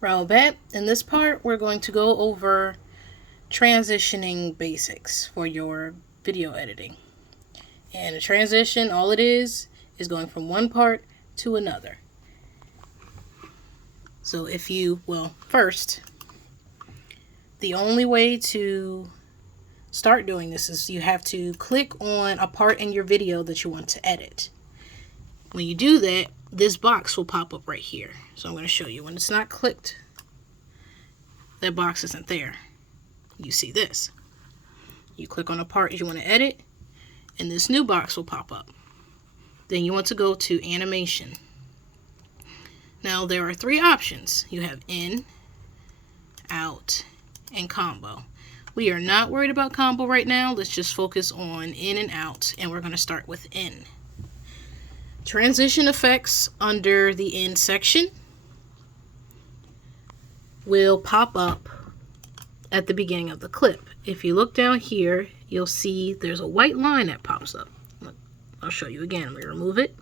Raobat. In this part, we're going to go over transitioning basics for your video editing. And a transition, all it is going from one part to another. So first, the only way to start doing this is you have to click on a part in your video that you want to edit. When you do that, this box will pop up right here. So I'm going to show you. When it's not clicked, that box isn't there. You see this. You click on a part you want to edit, and this new box will pop up. Then you want to go to animation. Now there are three options. You have in, out, and combo. We are not worried about combo right now. Let's just focus on in and out, and we're going to start with in. Transition effects under the in section will pop up at the beginning of the clip. If you look down here, you'll see there's a white line that pops up. I'll show you again. Let me remove it.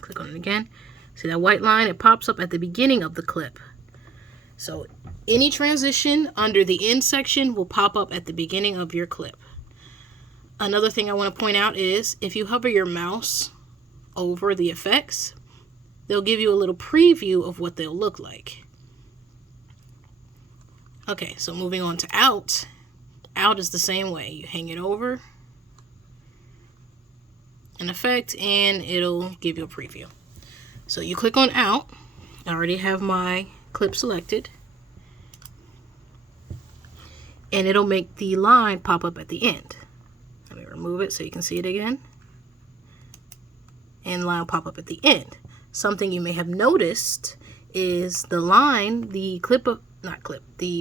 Click on it again. See that white line? It pops up at the beginning of the clip. So any transition under the in section will pop up at the beginning of your clip. Another thing I want to point out is if you hover your mouse over the effects, they'll give you a little preview of what they'll look like. Okay, so moving on to out. Out is the same way. You hang it over an effect and it'll give you a preview. So you click on out. I already have my clip selected. And it'll make the line pop up at the end. Let me remove it so you can see it again. And line will pop up at the end. Something you may have noticed is the line, the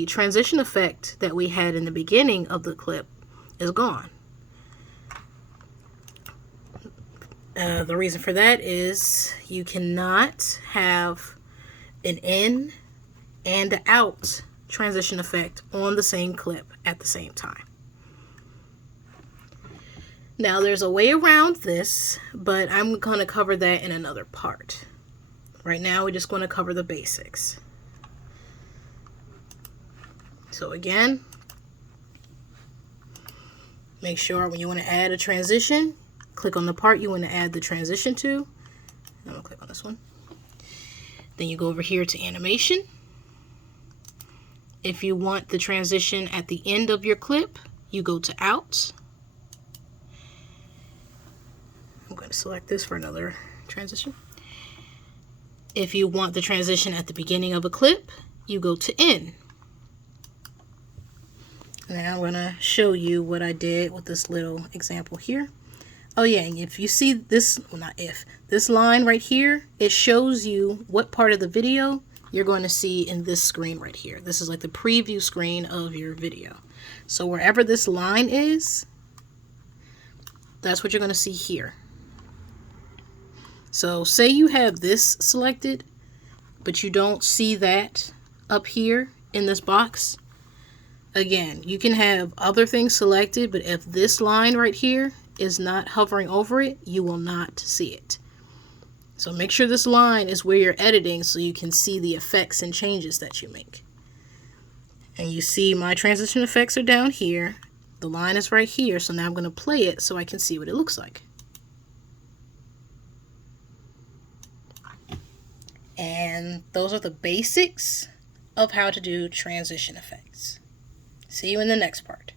transition effect that we had in the beginning of the clip is gone. The reason for that is you cannot have an in and an out transition effect on the same clip at the same time. Now there's a way around this, but I'm going to cover that in another part. Right now we're just going to cover the basics. So again, make sure when you want to add a transition, click on the part you want to add the transition to. I'm going to click on this one. Then you go over here to animation. If you want the transition at the end of your clip, you go to out. I'm going to select this for another transition. If you want the transition at the beginning of a clip, you go to in. Now I'm going to show you what I did with this little example here. Oh yeah, and if you see this, this line right here, it shows you what part of the video you're going to see in this screen right here. This is like the preview screen of your video. So wherever this line is, that's what you're going to see here. So say you have this selected, but you don't see that up here in this box. Again, you can have other things selected, but if this line right here is not hovering over it, you will not see it. So make sure this line is where you're editing so you can see the effects and changes that you make. And you see my transition effects are down here. The line is right here, so now I'm going to play it so I can see what it looks like. And those are the basics of how to do transition effects. See you in the next part.